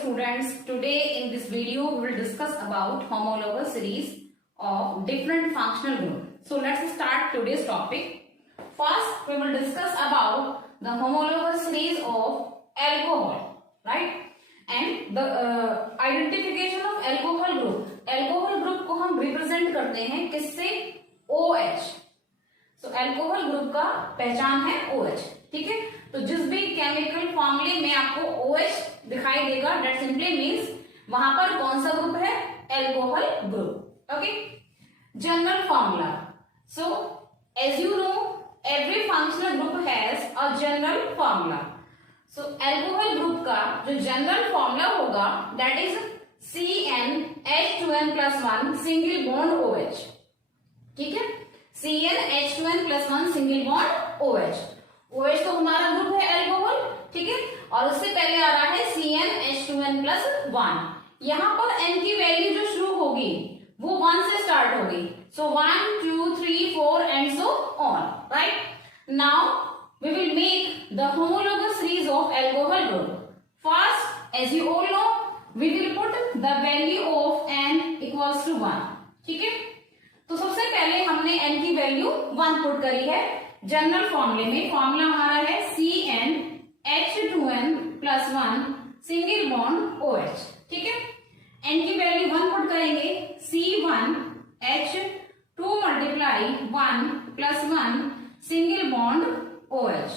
students, today in this video we will discuss about homologous series of different functional group. So let's start today's topic. First we will discuss about the homologous series of alcohol, right? And the identification of alcohol group. Alcohol group को हम represent करते हैं किससे? OH. So alcohol group का पहचान है OH, ठीक है? तो जिस भी केमिकल फॉर्मूले में आपको OH दिखाई देगा, that simply means वहां पर कौन सा ग्रुप है? Alcohol group. Okay, general formula. So as you know every functional group has a general formula. So alcohol group का जो जनरल फॉर्मूला होगा that is CnH2n+1 single bond OH. ठीक है, CnH2n+1 single bond OH. OH तो हमारा group है alcohol, ठीक है, और उससे पहले आ रहा है CnH2n+1. यहां पर N की वैल्यू जो शुरू होगी वो 1 से स्टार्ट होगी. So 1, 2, 3, 4 and so on. Right, now we will make the homologous series of alcohol group. First, as you all know, we will put the value of N equals to 1. ठीक है, तो सबसे पहले हमने N की value 1 put करी है. General फॉर्मूले में फॉर्मूला हमारा है CnH2n+1 सिंगल बॉन्ड OH. ठीक है, N की वैल्यू 1 पुट करेंगे. C1H2 × 1 single bond OH.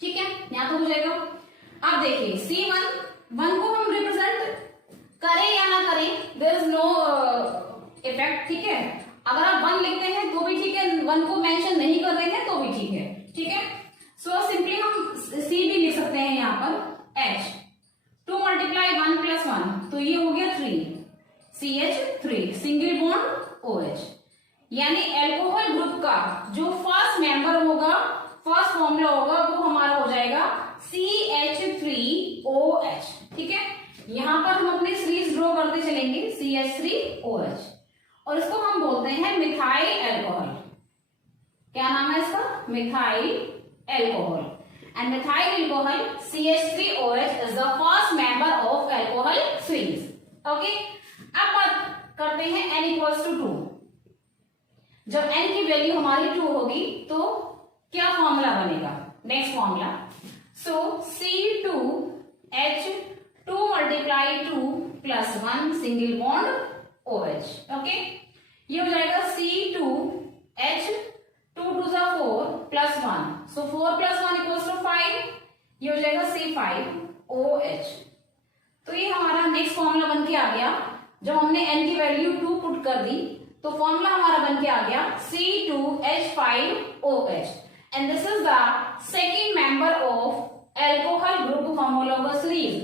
ठीक है, यहां तो हो जाएगा. अब देखिए C1 को हम रिप्रेजेंट करें या ना करें, देयर इज नो इफेक्ट. ठीक है, अगर आप 1 लिखते हैं तो भी ठीक है, 1 को मेंशन नहीं कर रहे हैं तो भी ठीक है. ठीक है, सो सिंपली हम C भी लिख सकते हैं यहाँ पर H 2 × 1+1, तो ये हो गया 3 CH3 सिंगल बॉन्ड OH. यानी अल्कोहल ग्रुप का जो फर्स्ट मेंबर होगा, फर्स्ट फॉर्मूला होगा, वो हमारा हो जाएगा CH3OH. ठीक है, यहां पर हम अपनी सीरीज ड्रॉ करते चलेंगे CH3OH, और इसको हम बोलते हैं मिथाइल अल्कोहल. क्या नाम है इसका? Methyl alcohol. And methyl alcohol CH3OH is the first member of alcohol series. Okay, अब बात करते हैं N इक्वल्स टू 2. जब N की वैल्यू हमारी 2 होगी तो क्या फॉर्मूला बनेगा? Next formula. So C2H2 × 2+1 single bond OH. Okay, ये हो जाएगा C2H2 2 4 +1. सो 4 + 1 = 5. ये हो जाएगा C5OH. तो ये हमारा नेक्स्ट फॉर्मूला बन के आ गया. जब हमने N की वैल्यू 2 पुट कर दी तो फॉर्मूला हमारा बन के आ गया C2H5OH. And this is the second member of alcohol group homologous series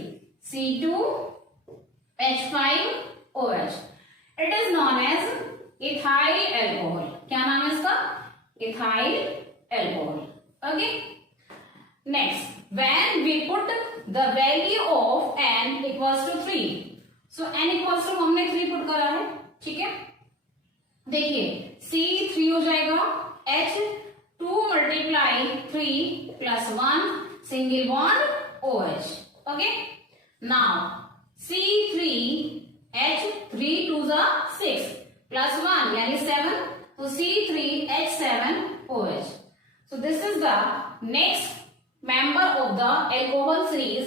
C2H5OH. It is known as ethyl alcohol. क्या नाम है इसका? Ethyl alcohol. Okay, next, when we put the value of N equals to 3. So N equals to हमने 3 put करा है. ठीक है, देखिए C3 हो जाएगा H2 × 3+1 single bond OH. Okay, now C3H3 2 6 +1 यानी 7, तो C3H7OH. So this is the next member of the alcohol series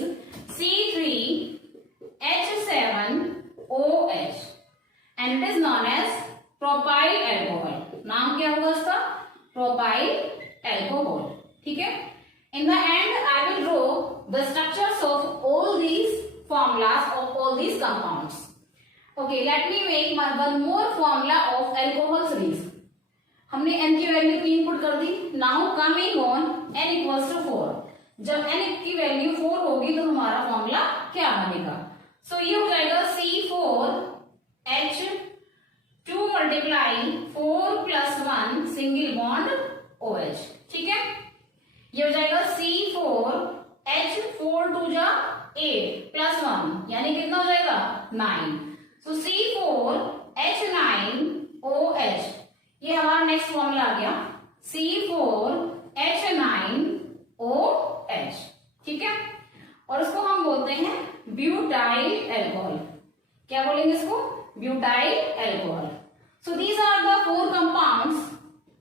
C3H7OH, and it is known as propyl alcohol. नाम क्या होगा इसका? propyl alcohol. ठीक है, in the end I will draw the structures of all these formulas of all these compounds. Okay, let me make one more formula of alcohol series. हमने N की value 3 put कर दी. Now coming on N equals to 4. जब N की value 4 होगी तो हमारा formula क्या बनेगा? सो ये हो जाएगा C4H2 × 4+1 सिंगल बॉन्ड OH. ठीक है, ये हो जाएगा C4H4 2 8 +1 यानी कितना हो जाएगा? 9. सो C4H9OH. ये हमारा नेक्स्ट फॉर्मूला आ गया C4H9OH. ठीक है, और उसको हम बोलते हैं ब्यूटाइल अल्कोहल। क्या बोलेंगे इसको? Butyl alcohol. So these are the 4 compounds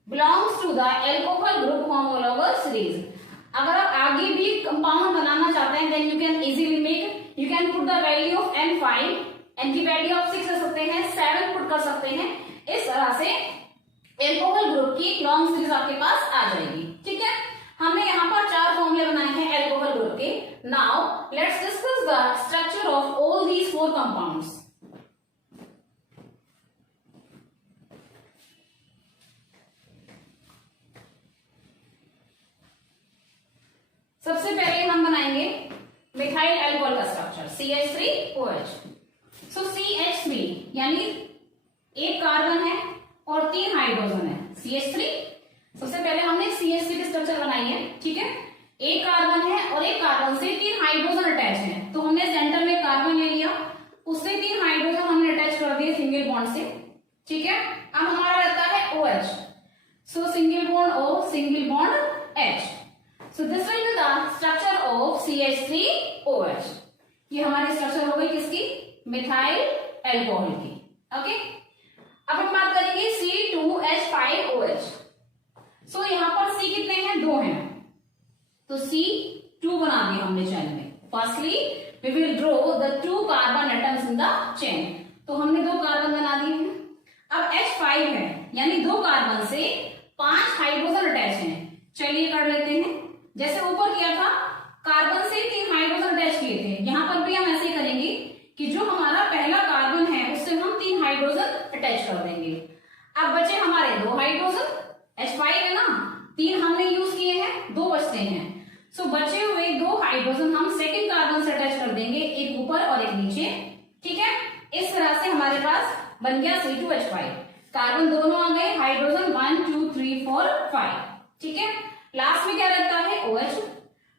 belongs to the alcohol group homologous series. अगर आप आगे भी कंपाउंड बनाना चाहते हैं then you can easily make, you can put the value of N5, N की वैल्यू आप 6 कर सकते हैं, 7 पुट कर सकते हैं। इस तरह से अल्कोहल ग्रुप की लॉन्ग सीरीज आपके पास आ जाएगी। ठीक है, हमने यहाँ पर 4 फॉर्मूले बनाए हैं अल्कोहल ग्रुप के। Now let's discuss the structure of all these 4 compounds. सबसे पहले हम बनाएंगे मिथाइल अल्कोहल का स्ट्रक्चर CH3OH। सो CH3 यानी एक कार्बन है और 3 हाइड्रोजन है CH3। सबसे पहले हमने CH3 की स्ट्रक्चर बनाई है। ठीक है, एक कार्बन है और एक कार्बन से 3 हाइड्रोजन अटैच है। तो हमने सेंटर में कार्बन ले लिया, उससे 3 हाइड्रोजन हमने अटैच कर दिए सिंगल बॉन्ड से। ठीक है, अब हमारा रहता है OH। So single bond O, single bond H। So this will be the structure of CH3OH। ये हमारी स्ट्रक्चर हो गई किसकी? मिथाइल अल्कोहल की। ओके, अब हम बात करेंगे C2H5OH। सो यहाँ पर C कितने हैं? 2 हैं, तो C2 बना दिया हमने चेन में। Firstly we will draw the 2 carbon atoms in the chain. तो हमने 2 कार्बन बना दिए हैं। अब H5 है यानी 2 कार्बन से 5 हाइड्रोजन अटैच हैं। चलिए कर लेते हैं, जैसे ऊपर किया था कार्बन से 3 हाइड्रोजन अटैच किए थे, यहां पर भी हम ऐसे करेंगे कि जो हमारा पहला कार्बन है उससे हम 3 हाइड्रोजन अटैच कर देंगे। अब बचे हमारे 2 हाइड्रोजन, H5 है ना, 3 हमने यूज किए हैं, 2 बचते हैं। सो बचे हुए 2 हाइड्रोजन हम सेकंड कार्बन से अटैच कर देंगे, एक ऊपर और एक नीचे। ठीक है, इस तरह से हमारे पास बन गया C2H5। कार्बन दोनों आ गए, हाइड्रोजन 1 2 3 4 5। ठीक है, लास्ट में क्या रहता है? OH।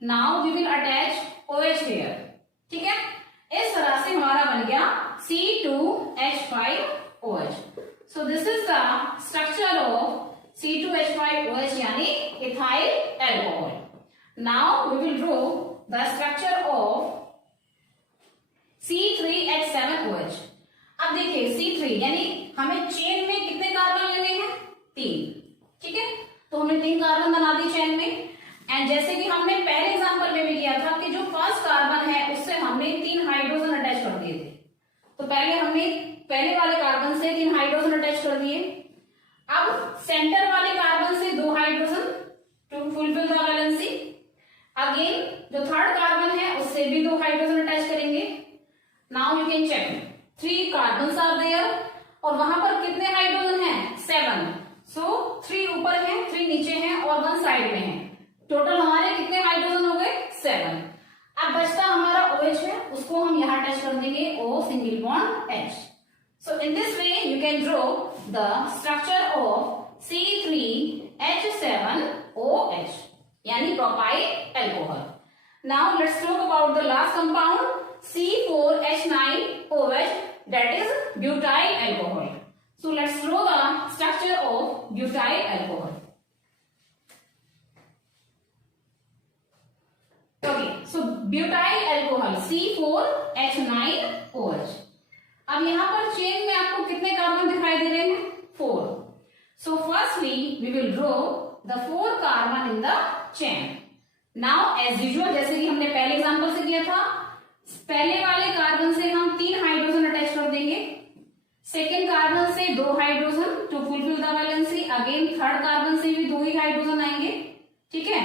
Now we will attach OH here. ठीक है, इस तरह से हमारा बन गया C2H5OH। So this is the structure of C2H5OH यानी ethyl alcohol. Now we will draw the structure of C3H7OH। अब देखिए C3 यानी हमें चेन में कितने कार्बन लेने हैं? 3। ठीक है, तो हमने 3 कार्बन बना दी चेन में। एंड जैसे कि हमने पहले एग्जांपल में भी किया था कि जो फर्स्ट कार्बन है उससे हमने 3 हाइड्रोजन अटैच कर दिए थे। तो पहले हमने पहले वाले कार्बन से 3 हाइड्रोजन अटैच कर दिए। अब सेंटर वाले कार्बन से 2 hydrogen to fulfil the valency. Again जो थर्ड कार्बन है उससे भी 2 हाइड्रोजन अटैच करेंगे। Now you can check 3 carbon are there और वहां पर कितने हाइड्रोजन हैं? 7। सो 3 ऊपर है, 3 नीचे हैं और 1 साइड में है। टोटल हमारे कितने हाइड्रोजन हो गए? 7। अब बचता हमारा OH है, उसको हम यहाँ अटैच कर देंगे O single bond H। So in this way you can draw the structure of C3H7OH यानी propyl alcohol. Now let's talk about the last compound C4H9OH that is butyl alcohol. So let's draw the structure of butyl alcohol. Okay, so butyl alcohol C4H9OH। अब यहाँ पर chain में आपको कितने carbon दिखाई दे रहे हैं? 4। So firstly we will draw the 4 carbon in the chain. Now as usual जैसे कि हमने पहले एग्जांपल से किया था, पहले वाले कार्बन से हम 3 हाइड्रोजन अटैच कर देंगे, सेकेंड कार्बन से 2 hydrogen to fulfil the valency. Again third carbon से भी 2 ही हाइड्रोजन आएंगे। ठीक है,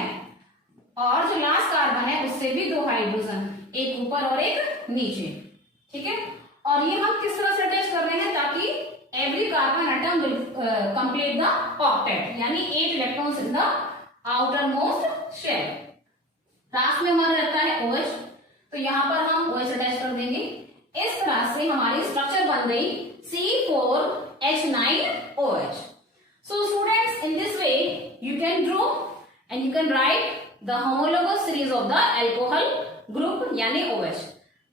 और जो लास्ट कार्बन है उससे भी 2 हाइड्रोजन, एक ऊपर और एक नीचे। ठीक है, और ये हम किस तरह से अटैच कर रहे हैं ताकि every carbon atom will complete the octet यानी 8 electrons in the outer most shell. Last में हमारा रहता है OH, तो यहाँ पर हम OH अटैच कर देंगे। इस तरह से हमारी स्ट्रक्चर बन गई C4H9OH। So students, in this way you can draw and you can write the homologous series of the alcohol group यानी OH।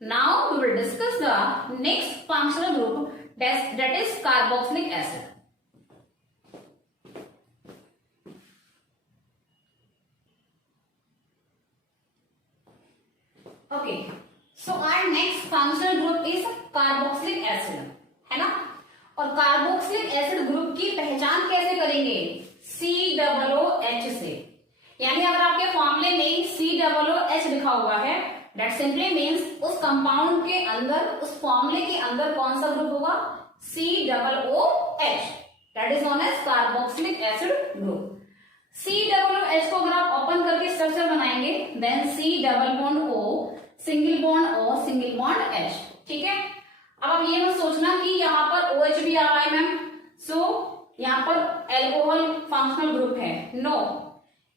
Now we will discuss the next functional group that is carboxylic acid। Okay, so our next functional group is carboxylic acid, है ना। और carboxylic acid group की पहचान कैसे करेंगे? COOH से। यानी अगर आपके फॉर्मूले में COOH लिखा हुआ है, दैट सिंपली मीन्स उस कंपाउंड के अंदर, उस फॉर्मूले के अंदर कौन सा ग्रुप होगा? COOH, that is known as carboxylic acid group. COOH को अगर आप ओपन करके स्ट्रक्चर बनाएंगे, then C double bond O, single bond O, single bond H, ठीक है। अब आप ये मत सोचना कि यहाँ पर OH भी आ रहा है मैम, सो यहाँ पर एल्कोहल फंक्शनल ग्रुप है, नो,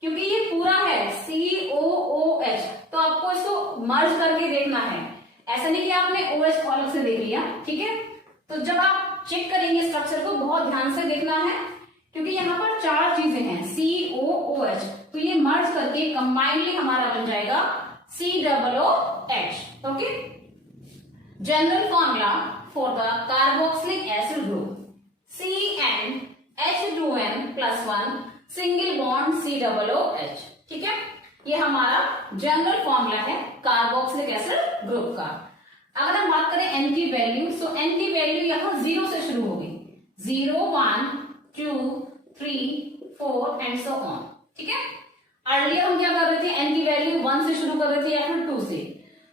क्योंकि ये पूरा है COOH, तो आपको इसको मर्ज करके देखना है। ऐसा नहीं कि आपने OH अलग से देख लिया, ठीक है। तो जब आप चेक करेंगे स्ट्रक्चर को बहुत ध्यान से देखना है, क्योंकि यहाँ पर चार चीजें हैं COOH, तो ये मर्ज करके कंबाइनली हमारा बन जाएगा COOH, okay. General formula for the carboxylic acid group CnH2n+1 single bond COOH, ठीक है। ये हमारा जनरल फॉर्मूला है कार्बोक्सिलिक एसिड ग्रुप का। अगर हम बात करें N की वैल्यू, सो N की वैल्यू यहाँ 0 से शुरू होगी, 0, 1, 2, 3, 4 एंड सो ऑन, ठीक है। अर्लियर हम क्या कर रहे थे? N की वैल्यू 1 से शुरू कर रहे थे या फिर 2 से।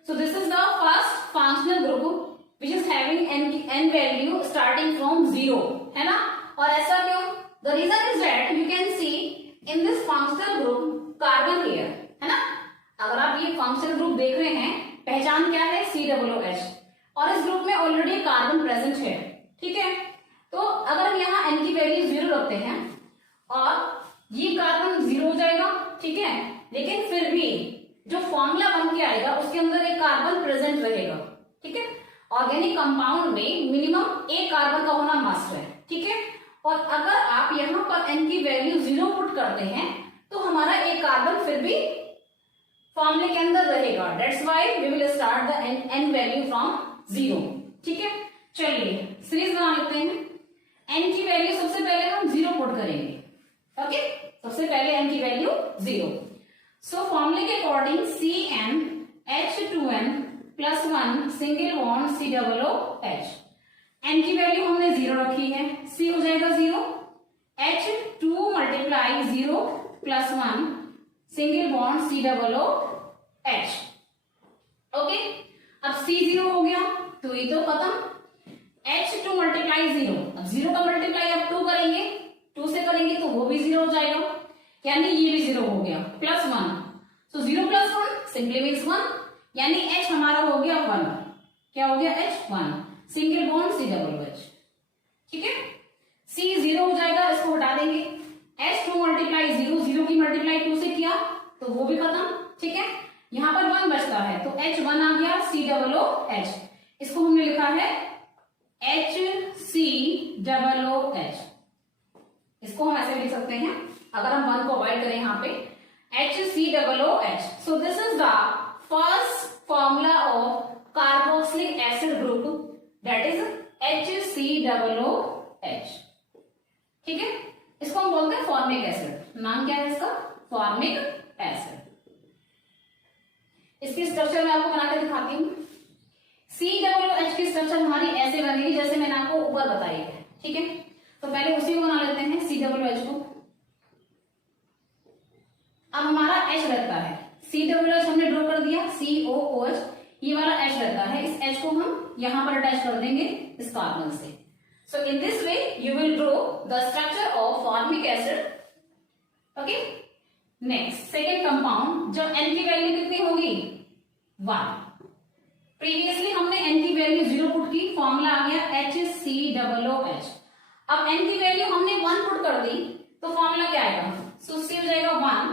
So this is the first functional group which is having N value starting from 0, है ना। और ऐसा क्यों? The reason is that you can see in this functional group carbon here, है ना। अगर आप ये फंक्शनल ग्रुप देख रहे हैं, पहचान क्या है? COOH, और इस ग्रुप में ऑलरेडी कार्बन प्रेजेंट है, ठीक है। तो अगर हम यहाँ N की वैल्यू 0 रखते हैं और ये कार्बन 0 हो जाएगा, ठीक है, लेकिन फिर भी जो फॉर्मूला बन के आएगा उसके अंदर एक कार्बन प्रेजेंट रहेगा, ठीक है। ऑर्गेनिक कंपाउंड में मिनिमम एक कार्बन का होना मस्ट है, ठीक है। और अगर आप यहाँ पर N की वैल्यू 0 पुट करते हैं तो हमारा एक कार्बन फिर भी फॉर्मूले के अंदर रहेगा, that's why we will start the N value from 0, ठीक है। चलिए सीरीज बना लेते हैं। N की वैल्यू सबसे पहले हम 0 पुट करेंगे, ओके। सबसे पहले N की वैल्यू 0। सो फॉर्मूले के according CnH2n+1 single bond COOH। N की वैल्यू हमने 0 रखी है, C हो जाएगा 0, H2 × 0+1 single bond COOH, okay. अब C 0 हो गया तो ये तो खत्म। H2 × 0, अब 0 का मल्टीप्लाई अब 2 करेंगे, 2 से करेंगे तो वो भी 0 हो जाएगा, यानी ये भी 0 हो गया, +1, सो 0 + 1 सिंपली मीन्स 1, यानी H हमारा हो गया 1। क्या हो गया? H 1, सिंगल बॉन्ड COOH, ठीक है। C 0 हो जाएगा, इसको हटा देंगे। H2 × 0, 0 की मल्टीप्लाई 2 से किया तो वो भी खत्म, ठीक है। यहाँ पर 1 बचता है तो H1 आ गया COOH, इसको हमने लिखा है HCOOH, इसको हम ऐसे लिख सकते हैं अगर हम 1 को अवॉइड करें यहाँ पे, HCOOH। So this is the first formula of carboxylic acid group, that is HCOOH, ठीक है। इसको हम बोलते हैं फॉर्मिक एसिड। नाम क्या है इसका? Formic acid. इसकी स्ट्रक्चर मैं आपको बना के दिखाती हूँ। COOH की स्ट्रक्चर हमारी ऐसे बनेगी जैसे मैंने आपको ऊपर बताई है, ठीक है। तो पहले उसी को बना लेते हैं COOH को। अब हमारा H रहता है, COOH हमने ड्रॉ कर दिया, COOH, ये वाला H रहता है, इस H को हम यहां पर अटैच कर देंगे इस कार्बन से। So in this way you will draw the structure of formic acid, okay. Next second compound, जब N की वैल्यू कितनी होगी? 1। प्रीवियसली हमने N की वैल्यू 0 पुट की, फॉर्मूला आ गया HCOOH। अब N की वैल्यू हमने 1 पुट कर दी तो फॉर्मूला क्या आएगा? सो C हो जाएगा 1,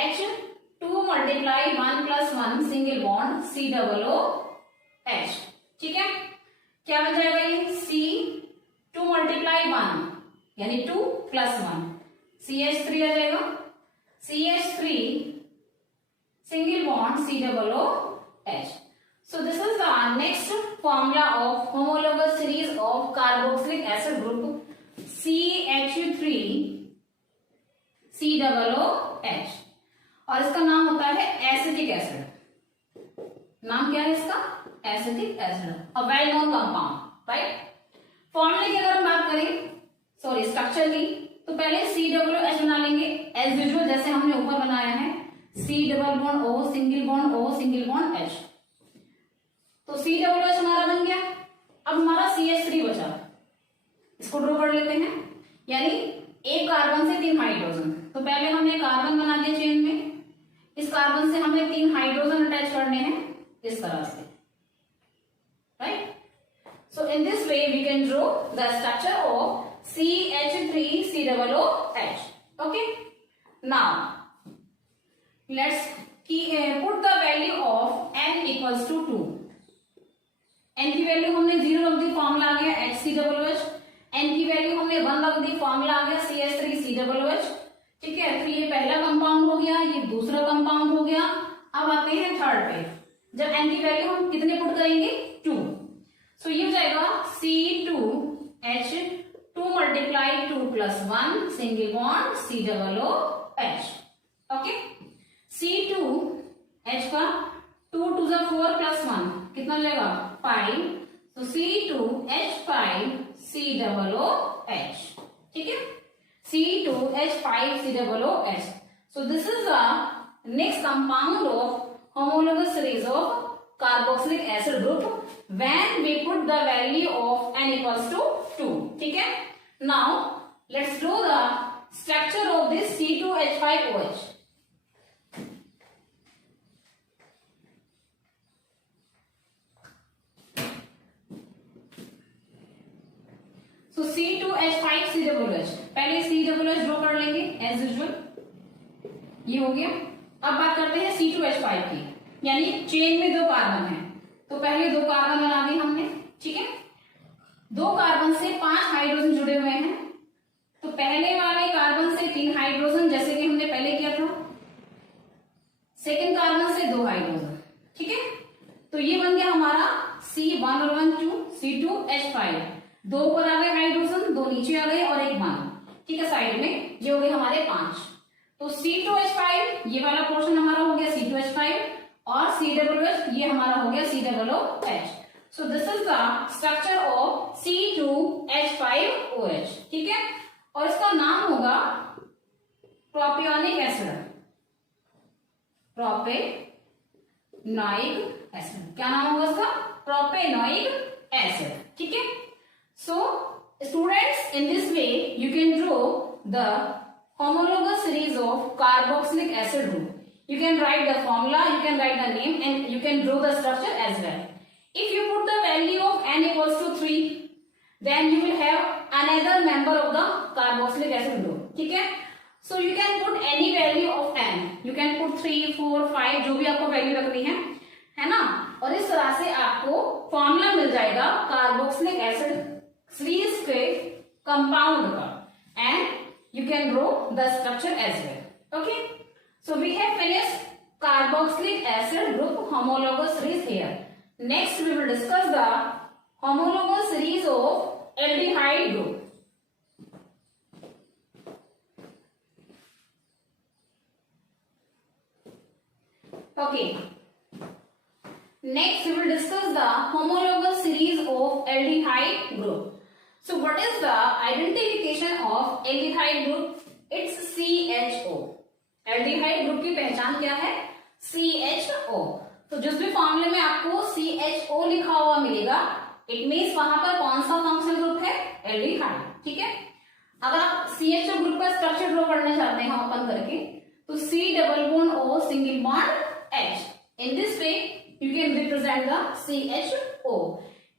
H2 × 1+1 सिंगल बॉन्ड COOH, ठीक है। क्या बन जाएगा ये? C2 × 1 यानी 2 + 1, CH3 आ जाएगा, CH3 single bond COOH. So this is the next formula of homologous series of carboxylic acid group CH3 COOH और इसका नाम होता है एसिटिक एसिड। नाम क्या है इसका? Acetic acid, a well known compound, right. फॉर्मूले की अगर हम बात करें, सॉरी स्ट्रक्चर की, तो पहले COOH बना लेंगे एज यूजुअल, जैसे हमने ऊपर बनाया है, C double bond O, single bond O, single bond H। तो COOH हमारा बन गया। अब हमारा CH3 बचा, इसको ड्रॉ कर लेते हैं, यानी एक कार्बन से 3 हाइड्रोजन। तो पहले हमने कार्बन बना दिया चेन में, इस कार्बन से हमें 3 हाइड्रोजन अटैच करने हैं इस तरह से, right. So in this way we can draw the structure of CH3COOH. Okay. Now let's put the value of n equals to 2. n की वैल्यू हमने 0 रख दी, फॉर्मूला आ गया HCOOH। n की वैल्यू हमने 1 रख दी, फॉर्मूला आ गया CH3COOH। ठीक है, तो ये पहला कंपाउंड हो गया, ये दूसरा कंपाउंड हो गया। अब आते हैं थर्ड पे, जब n की वैल्यू हम कितने पुट करेंगे? 2। सो ये हो जाएगा C2H, 2 multiply 2 plus 1 single bond COOH। Okay, C2H का 2 2 जा 4 प्लस 1 कितना लेगा? 5। तो C2H5 COOH। ठीक है, C2H5 COOH। So this is the next compound of homologous series of carboxylic acid group when we put the value of n equals to 2. ठीक है, now let's draw the structure of this C2H5OH. So C2H5 COOH, पहले COOH draw कर लेंगे as usual, ये हो गया। अब बात करते हैं C2H5 की, यानी चेन में 2 कार्बन है, तो पहले 2 कार्बन बना दिए हमने। ठीक है, 2 कार्बन से 5 हाइड्रोजन जुड़े हुए हैं, तो पहले वाले कार्बन से 3 हाइड्रोजन जैसे कि हमने पहले किया था, सेकेंड कार्बन से 2 हाइड्रोजन। ठीक है, तो ये बन गया हमारा C1 और 1 2 C2H5। 2 ऊपर आ गए हाइड्रोजन, 2 नीचे आ गए और 1 मान, ठीक है, साइड में, ये हो गए हमारे 5। तो C2H5 ये वाला पोर्शन हमारा हो गया C2H5, और COOH ये हमारा हो गया COOH। So this is the structure of C2H5OH। ठीक है, और इसका नाम होगा प्रोपियोनिक एसिड, प्रोपेनोइक एसिड। क्या नाम होगा इसका? Propanoic acid. ठीक है, so students in this way you can draw the homologous series of carboxylic acid group. You can write the formula, you can write the name, and you can draw the structure as well. If you put the value of n equals to 3, then you will have another member of the carboxylic acid group. ठीक है, so you can put any value of n. You can put 3, 4, 5, जो भी आपको value रखनी है ना। और इस तरह से आपको फॉर्मूला मिल जाएगा कार्बोक्सिलिक एसिड सीरीज के कंपाउंड का, and you can draw the structure as well. Okay, so we have finished carboxylic acid group homologous series here. Next we will discuss the homologous series of aldehyde group. Okay, next we will discuss the homologous series of aldehyde group. So what is the identification of aldehyde group? It's CHO. aldehyde group की पहचान क्या है? CHO. तो जिस भी फॉर्मूले में आपको CHO लिखा हुआ मिलेगा, इट मीन्स वहां पर कौन सा फंक्शनल ग्रुप है? एल्डिहाइड। ठीक है, अगर आप CHO ग्रुप का स्ट्रक्चर ड्रॉ करना चाहते हैं ओपन करके, तो C double bond O single bond H। In this way you can represent the CHO,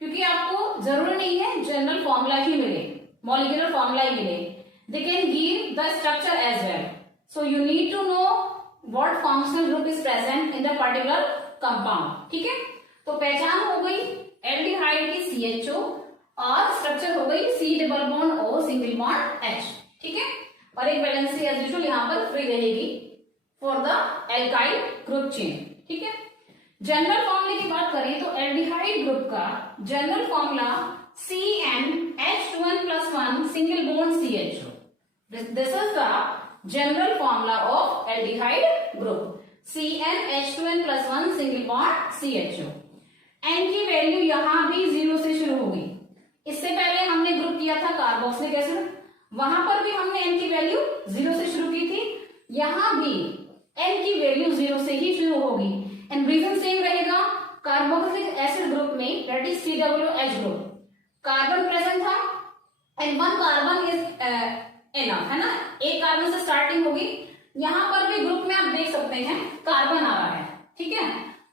क्योंकि आपको जरूरी नहीं है जनरल फॉर्मूला ही मिले, मॉलिक्यूलर फॉर्मूला ही मिले, they can give the structure as well. So you need to know what functional group is present in the particular compound. ठीक है, तो पहचान हो गई एल्डिहाइड की CHO, और स्ट्रक्चर हो गई C double bond O single bond H। ठीक है, और एक वैलेंसी एज यूजुअल यहाँ पर फ्री रहेगी for the alkyl group chain. ठीक है, जनरल फॉर्मूले की बात करें तो एल्डिहाइड ग्रुप का general formula CnH2n+1 single bond CHO। This is the general formula of aldehyde group. CnH2n+1 single bond CHO। N की वैल्यू यहां भी 0 से शुरू होगी। इससे पहले हमने ग्रुप किया था कार्बोक्सिलिक एसिड, वहां पर भी हमने N की वैल्यू 0 से शुरू की थी। यहां भी N की वैल्यू 0 से ही शुरू होगी एंड रीजन सेम रहेगा। कार्बोक्सिलिक एसिड ग्रुप में that is COOH group, carbon present था and one carbon is enough, है ना, एक कार्बन से स्टार्टिंग होगी। यहां पर भी ग्रुप में आप देख सकते हैं कार्बन आ रहा है, ठीक है,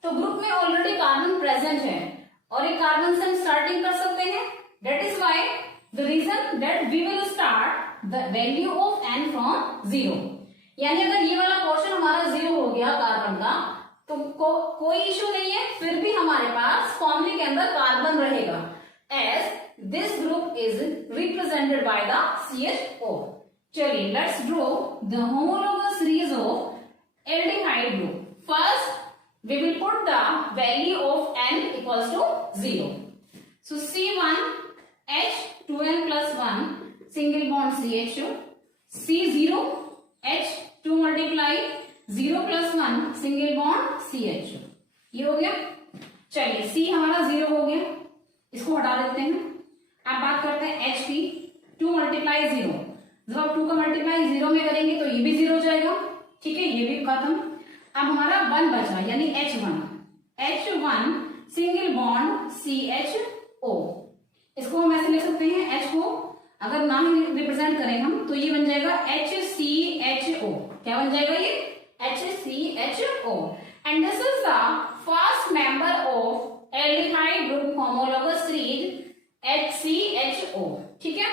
तो ग्रुप में ऑलरेडी कार्बन प्रेजेंट है और एक कार्बन से हम स्टार्टिंग कर सकते हैं। That is why the reason that we will start the value of N from 0। यानी अगर ये वाला पोर्शन हमारा 0 हो गया कार्बन का तो कोई इश्यू नहीं है, फिर भी हमारे पास फॉर्मूले के अंदर कार्बन रहेगा as this group is represented by the CHO। चलिए let's draw the homologous series of aldehyde group। First we will put the value of N equals to 0। So C1H2n+1 single bond CHO, C0H2 multiply 0+1 single bond CHO। ये हो गया। चलिए C हमारा 0 हो गया, इसको हटा देते हैं। अब बात करते हैं H की, 2 मल्टीप्लाई 0। जब आप 2 का मल्टीप्लाई 0 में करेंगे तो ये भी 0 हो जाएगा, ठीक है, ये भी खत्म। अब हमारा 1 बचा यानी H1 सिंगल बॉन्ड CHO। इसको हम ऐसे लिख सकते हैं, H को अगर ना ही रिप्रेजेंट करें हम तो ये बन जाएगा HCHO। क्या बन जाएगा ये? HCHO। And this is the first member of aldehyde group homologous series HCHO, ठीक है।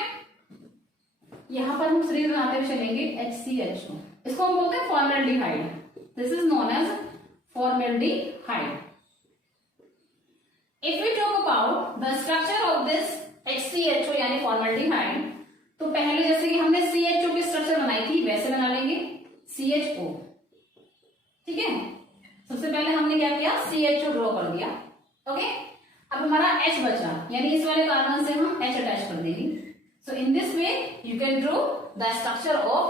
यहां पर हम सीरीज बनाते हुए चलेंगे HCHO। इसको हम बोलते हैं formaldehyde. This is known as formaldehyde. If we talk about the structure of this HCHO यानी फॉर्मेल्डिहाइड, तो पहले जैसे कि हमने CHO की स्ट्रक्चर बनाई थी वैसे बना लेंगे CHO, ठीक है। सबसे पहले हमने क्या किया, CHO ड्रॉ कर दिया, ओके। अब हमारा H बचा यानी इस वाले कार्बन से हम H अटैच कर देंगे। So in this way you can draw the structure of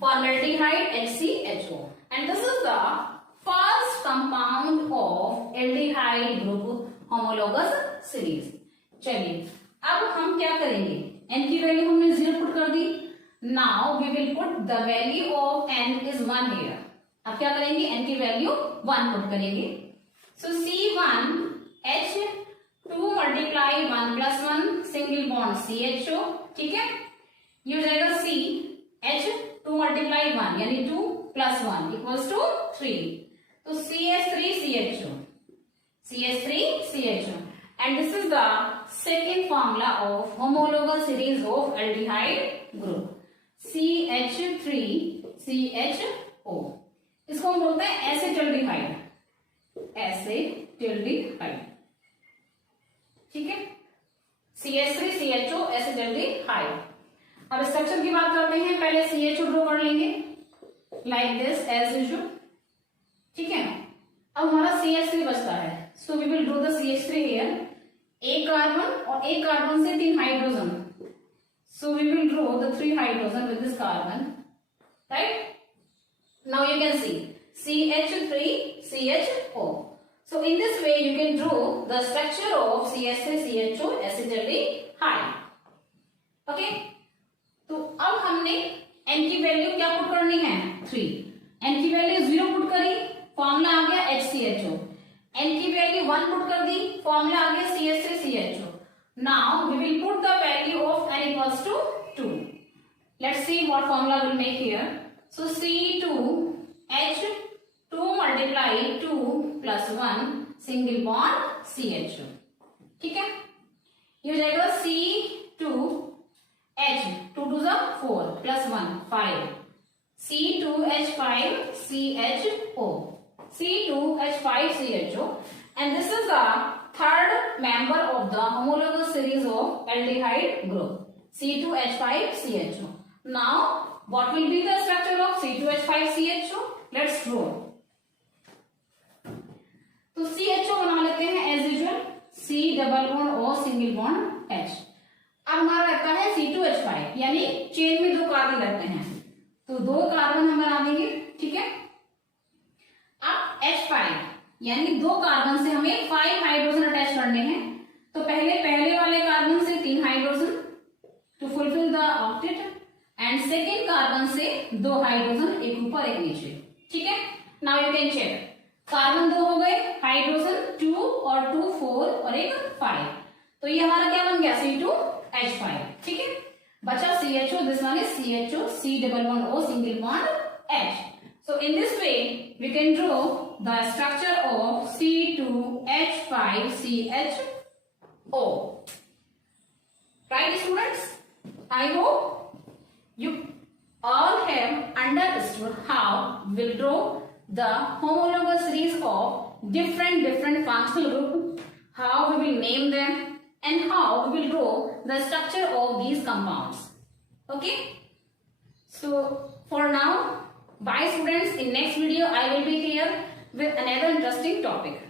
formaldehyde HCHO and this is the first compound of aldehyde group homologous series. चलिए अब हम क्या करेंगे, N की वैल्यू हमने 0 पुट कर दी। Now we will put the value of N is 1 here. अब क्या करेंगे, N की वैल्यू 1 पुट करेंगे। So C1H2 multiply 1+1 single bond CHO, ठीक है। ये हो जाएगा CH2 मल्टीप्लाई 1 यानी 2 + 1 इक्वल्स टू 3। तो CH3CHO and this is the second formula of homologous series of aldehyde group CH3CHO। इसको हम बोलते हैं एसिटल्डिहाइड, ठीक है, CH3CHO एसिटल्डिहाइड। अब स्ट्रक्चर की बात करते हैं, पहले CHO ड्रॉ कर लेंगे लाइक दिस एज यूजुअल, ठीक है। अब हमारा CH3 बचता है, so we will draw the CH3 here. एक कार्बन और एक कार्बन से 3 hydrogen, so we will draw the 3 hydrogen with this carbon, right. Now you can see CH3CHO. So in this way you can draw the structure of CH3CHO acetaldehyde. Okay. तो अब हमने N की value क्या put करनी है, 3। N की value 0 put करी, formula आ गया HCHO। N की वैल्यू 1 पुट कर दी, फॉर्मूला आ गया CH3CHO। Now we will put the value of N equals to 2. Let's see what formula will make here. So C2H2 multiply 2 + 1 single bond CHO, ठीक है। ये हो जाएगा C2H 2 2 4 + 1 5 C2H5CHO and this is the third member of the homologous series of aldehyde group C2H5CHO. Now what will be the structure of C2H5CHO? Let's draw. तो CHO बना लेते हैं as usual, C double bond O single bond H। अब हमारा रहता है C2H5 यानी chain में 2 कार्बन रहते हैं, तो 2 कार्बन हम बना देंगे, ठीक है। H5 यानी 2 कार्बन से हमें 5 हाइड्रोजन अटैच करने हैं। तो पहले वाले कार्बन से 3 hydrogen to fulfil the octet and second carbon से 2 हाइड्रोजन, एक ऊपर एक नीचे। ठीक है, now you can check. Carbon 2 हो गए, हाइड्रोजन 2 और 2 4 और एक 5। तो ये हमारा क्या बन गया C2H5। ठीक है, बचा CHO, this one is CHO, C11O single bond H। So in this way we can draw the structure of C2H5CHO. Right students? I hope you all have understood how we'll draw the homologous series of different functional groups, how we will name them and how we will draw the structure of these compounds. Okay? So for now, bye students. In next video I will be here with another interesting topic.